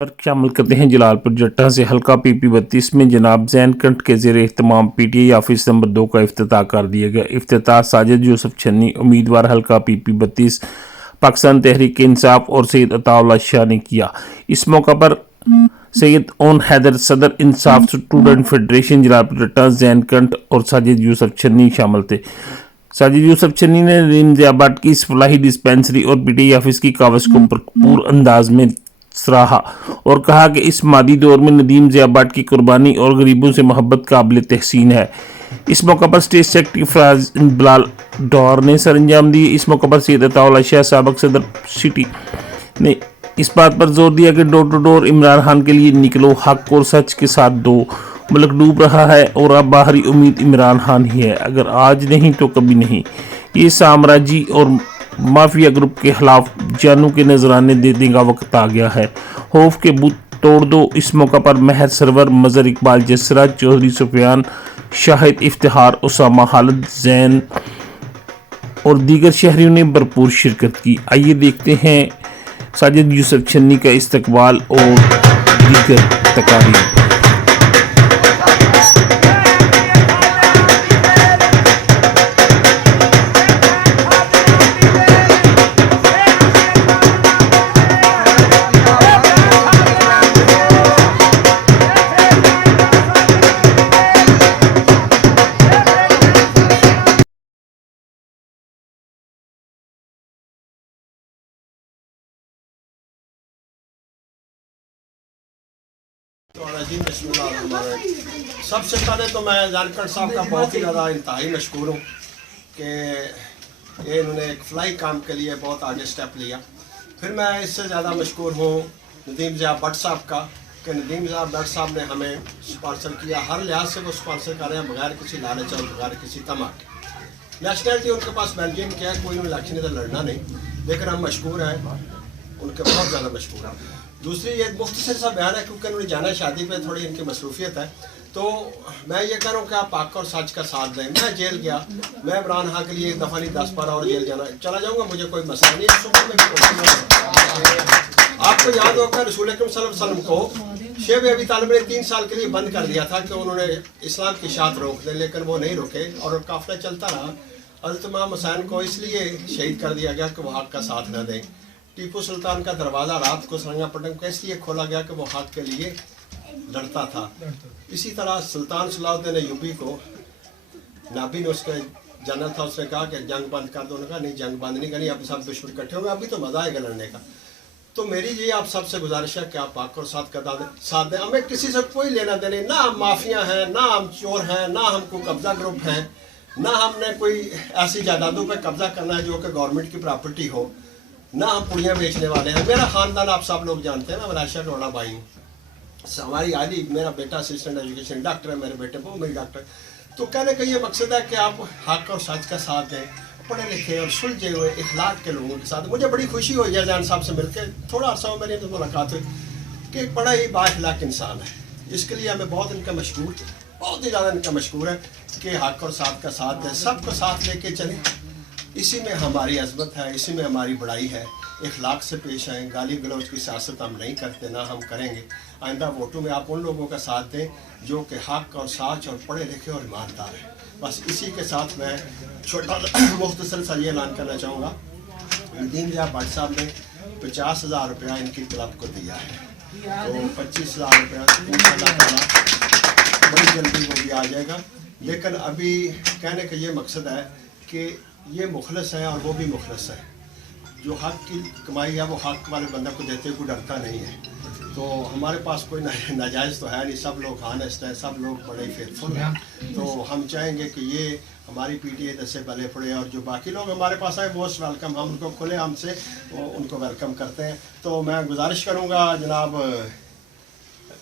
पर शामिल करते हैं। जलालपुर जट्टा से हल्का PP 32 में जनाब जैन कंठ के ज़ेर एहतमाम PTI ऑफिस नंबर 2 का इफ्तिताह कर दिया गया। इफ्तिताह साजिद यूसुफ छन्नी उम्मीदवार हल्का PP 32 पाकिस्तान तहरीक इंसाफ और सैयद अताउल्लाह शाह ने किया। इस मौका पर सैयद ओन हैदर सदर इंसाफ स्टूडेंट फेडरेशन जलालपुर जट्टा जैन कंठ और साजिद यूसुफ छन्नी शामिल थे। साजिद यूसुफ छन्नी ने नदीम ज़ियाबाद की इस फलाही डिस्पेंसरी और PTI ऑफिस की कावज को भरपूर अंदाज में सराहा और कहा कि इस मादी दौर में नदीम ज़ियाबाद की कुर्बानी और गरीबों से मोहब्बत काबिल तहसीन है। इस मौका पर स्टेट सेक्रेटरी फराज बिलाल डॉर ने सर अंजाम दिए। इस मौका पर सैयद अताउल्लाह शाह साबिक सदर सिटी ने इस बात पर जोर दिया कि door to door Imran Khan के लिए निकलो, हक और सच के साथ दो। मुल्क डूब रहा है और अब बाहरी उम्मीद इमरान खान ही है, अगर आज नहीं तो कभी नहीं। ये साम्राज्य और माफिया ग्रुप के खिलाफ जानू के नजराने देने का वक्त आ गया है। खौफ के बुत तोड़ दो। इस मौका पर महर सरवर, मजर इकबाल, जसराज चौधरी, सुफियान, शाहिद, इफ्तिहार, उसामा, खालिद, जैन और दीगर शहरियों ने भरपूर शिरकत की। आइए देखते हैं साजिद यूसुफ छन्नी का इस्तकबाल और दीगर तकारीर। सबसे पहले तो मैं जानकर साहब का बहुत ही ज़्यादा इंतहाई मशकूर हूँ कि ये इन्होंने एक फ्लाई काम के लिए बहुत आगे स्टेप लिया। फिर मैं इससे ज़्यादा मशकूर हूँ नदीम ज़िया भट्ट साहब का कि नदीम ज़िया भट्ट साहब ने हमें स्पॉन्सर किया। हर लिहाज से वो स्पॉन्सर कर रहे हैं बगैर किसी लालच और बगैर किसी तमा के। नेशनलिटी उनके पास बेल्जियम की है, कोई इलेक्शन इधर लड़ना नहीं, लेकिन हम मशकूर हैं, उनके बहुत ज़्यादा मशहूर है। दूसरी एक मुख्तसर सा बयान है क्योंकि उन्होंने जाना शादी पे, थोड़ी इनकी मसरूफियत है, तो मैं ये कह रहा हूँ कि आप हक और सच का साथ दें। मैं जेल गया, मैं इमरान खान के लिए एक दफ़ा नहीं 10-12 और जेल जाना चला जाऊँगा, मुझे कोई मसला नहीं। आपको याद होगा रसूल अकरम सल्लल्लाहु अलैहि वसल्लम को शेब अबी तालिब ने 3 साल के लिए बंद कर दिया था कि उन्होंने इस्लाम की शात रोक दें, लेकिन वो नहीं रोके और काफिला चलता रहा। हज़रत इमाम हुसैन को इसलिए शहीद कर दिया गया कि वो हक का साथ न दें। टीपू सुल्तान का दरवाज़ा रात को सरंगापट्टनम को इसलिए खोला गया कि वो हक के लिए लड़ता था। इसी तरह सुल्तान सलाहुद्दीन अय्यूबी को नाबी ने उसके जनरल था, उसने कहा कि जंग बंद कर दो। उन्होंने कहा नहीं, जंग बंद नहीं करनी, अब सब दुश्मन इकट्ठे होंगे, अभी तो मज़ा आएगा लड़ने का। तो मेरी ये आप सबसे गुजारिश है कि आप हक और साथ दें। हमें किसी से कोई लेना देना, ना हम माफिया हैं, ना हम चोर हैं, ना हमको कब्जा ग्रुप हैं, ना हमने कोई ऐसी जायदादों पर कब्जा करना है जो कि गवर्नमेंट की प्रॉपर्टी हो, ना हम पुड़ियाँ बेचने वाले हैं। मेरा ख़ानदान आप सब लोग जानते हैं, मैं मराशा टोला भाई हूँ। हमारी आली, मेरा बेटा असिस्टेंट एजुकेशन डॉक्टर है, मेरे बेटे वो मेरी डॉक्टर। तो कहने का ये मकसद है कि आप हक और सच का साथ दें, पढ़े लिखे और सुलझे हुए इखलाक के लोगों के साथ। मुझे बड़ी खुशी हुई है जान साहब से मिलकर, थोड़ा अर्सा मेरी तो मुलाकात हुई कि एक बड़ा ही बाइखलाक इंसान है। इसके लिए हमें बहुत इनका मशहूर, बहुत ही ज़्यादा इनका मशहूर है कि हक और साथ का साथ दें, सबको साथ लेके चलें। इसी में हमारी अज़मत है, इसी में हमारी बड़ाई है। इखलाक से पेश आएँ, गाली गलौज की सियासत हम नहीं करते, ना हम करेंगे। आइंदा वोटों में आप उन लोगों का साथ दें जो कि हक और साच और पढ़े लिखे और ईमानदार हैं। बस इसी के साथ मैं छोटा मुख्तसर सा ये ऐलान करना चाहूँगा, नदीम ज़िया भट्ट साहब ने 50,000 रुपया इनकी क्लब को दिया है, तो 25,000 रुपया बड़ी जल्दी वो भी आ जाएगा। लेकिन अभी कहने का ये मकसद है कि ये मुखलस है और वो भी मुखलस है। जो हक की कमाई है वो हक वाले बंदे को देते कोई डरता नहीं है। तो हमारे पास कोई नाजायज़ तो है नहीं, सब लोग हानेस्ट हैं, सब लोग बड़े फेथफुल हैं। तो हम चाहेंगे कि ये हमारी PTI से भले पड़े और जो बाकी लोग हमारे पास आए मोस्ट वेलकम, हम उनको खुले हमसे उनको वेलकम करते हैं। तो मैं गुजारिश करूँगा जनाब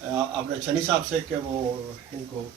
अपने छनी साहब से कि वो इनको